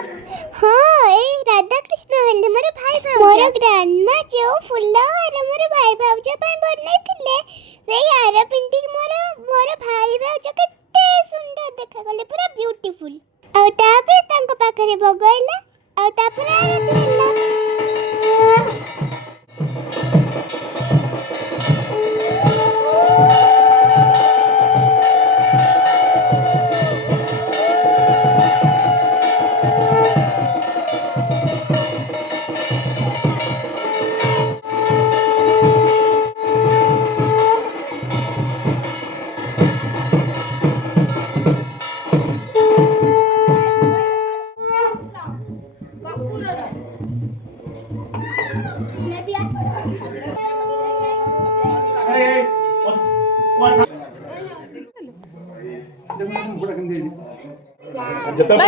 हाँ ए राधा कृष्ण हेले मोर भाई भाउज मोर ग्रांडमा जो फुल्ला हार मोर भाई भाउज पई बनैथिले से हार पिंडी मोर मोर भाई भाउज केते सुंदर देखा गले पूरा ब्यूटीफुल आ तापर तांको पाखरे भगैला आ तापर आरती होला ଯେତେବେଳେ